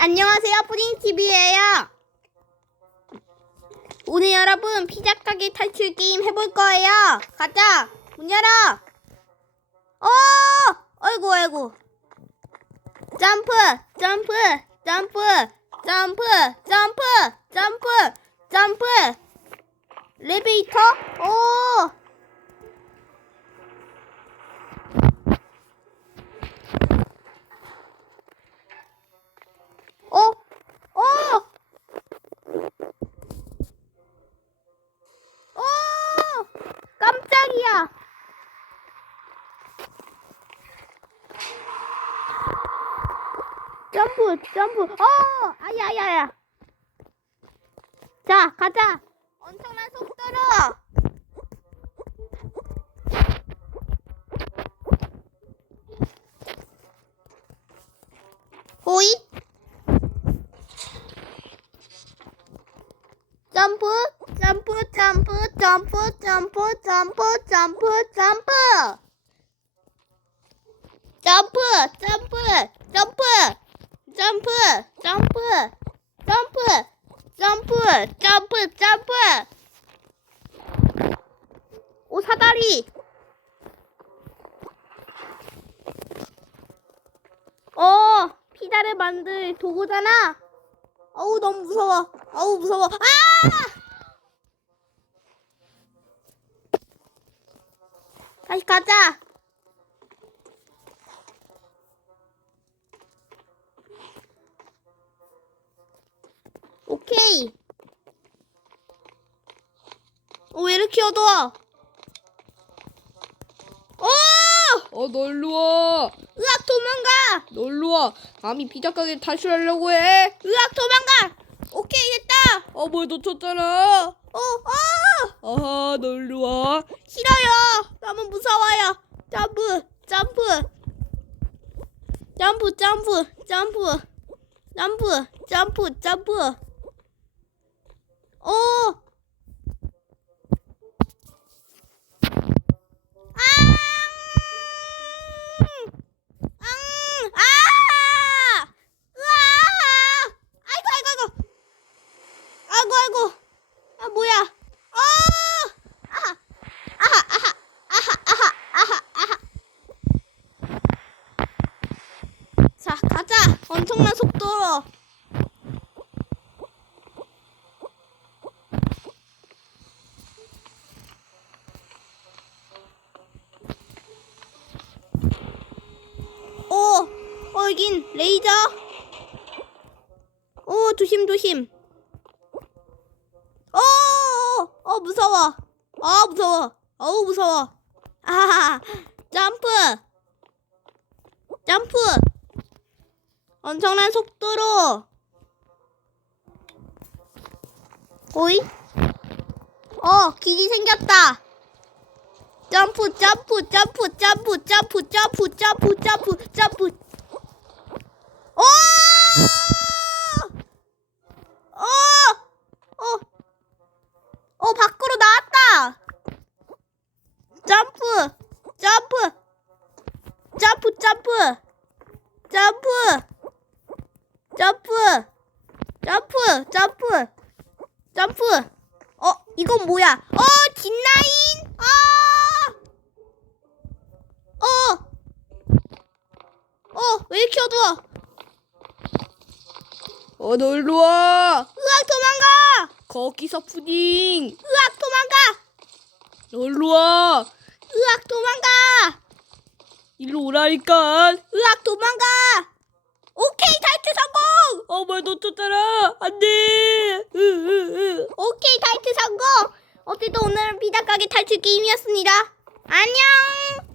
안녕하세요, 푸딩TV예요. 오늘 여러분 피자 가게 탈출 게임 해볼 거예요. 가자. 문 열어. 어, 어이구, 어이구. 점프, 점프, 점프, 점프, 점프, 점프, 점프. 레베이터? 오. 점프, 점프. 어! 아야야야. 자, 가자. 엄청난 속도로. 호잇. 점프, 점프, 점프, 점프, 점프, 점프, 점프, 점프. 점프, 점프, 점프, 점프, 점프, 점프, 점프, 점프, 점프. 오, 사다리. 어, 피자를 만들 도구잖아. 어우, 너무 무서워. 어우, 무서워. 아! 다시 가자. 오케이. 어, 왜 이렇게 어두워? 어! 어, 너 일로 와. 으악, 도망가! 너 일로 와. 감히 피자 가게 탈출하려고 해. 으악, 도망가! 오케이, 됐다! 어, 뭘 놓쳤잖아. 어, 어! 아하, 너 일로 와. 싫어요! 너무 무서워요! 점프, 점프! 점프, 점프, 점프! 점프, 점프, 점프! 어! 엄청난 어, 여긴 레이저! 오, 조심, 조심! 어, 어 무서워. 어 무서워. 어우 무서워. 아, 점프. 점프. 엄청난 속도로. 오이. 어, 길이 생겼다. 점프, 점프, 점프, 점프, 점프, 점프, 점프, 점프, 점프. 오! 어! 어! 어, 밖으로 나왔다! 점프! 점프! 점프, 점프! 점프! 점프! 점프! 점프! 점프! 어, 이건 뭐야? 어, 뒷라인! 아! 어! 어, 왜 이렇게 어두워? 어, 너 일로 와. 으악, 도망가! 거기서 푸딩. 으악, 도망가! 너 일로 와. 으악, 도망가! 일로 오라니까. 으악, 도망가! 오케이, 탈출 성공! 어, 뭘 놓쳤잖아. 안 돼. 으, 으, 으. 오케이, 탈출 성공! 어쨌든 오늘은 피자 가게 탈출 게임이었습니다. 안녕!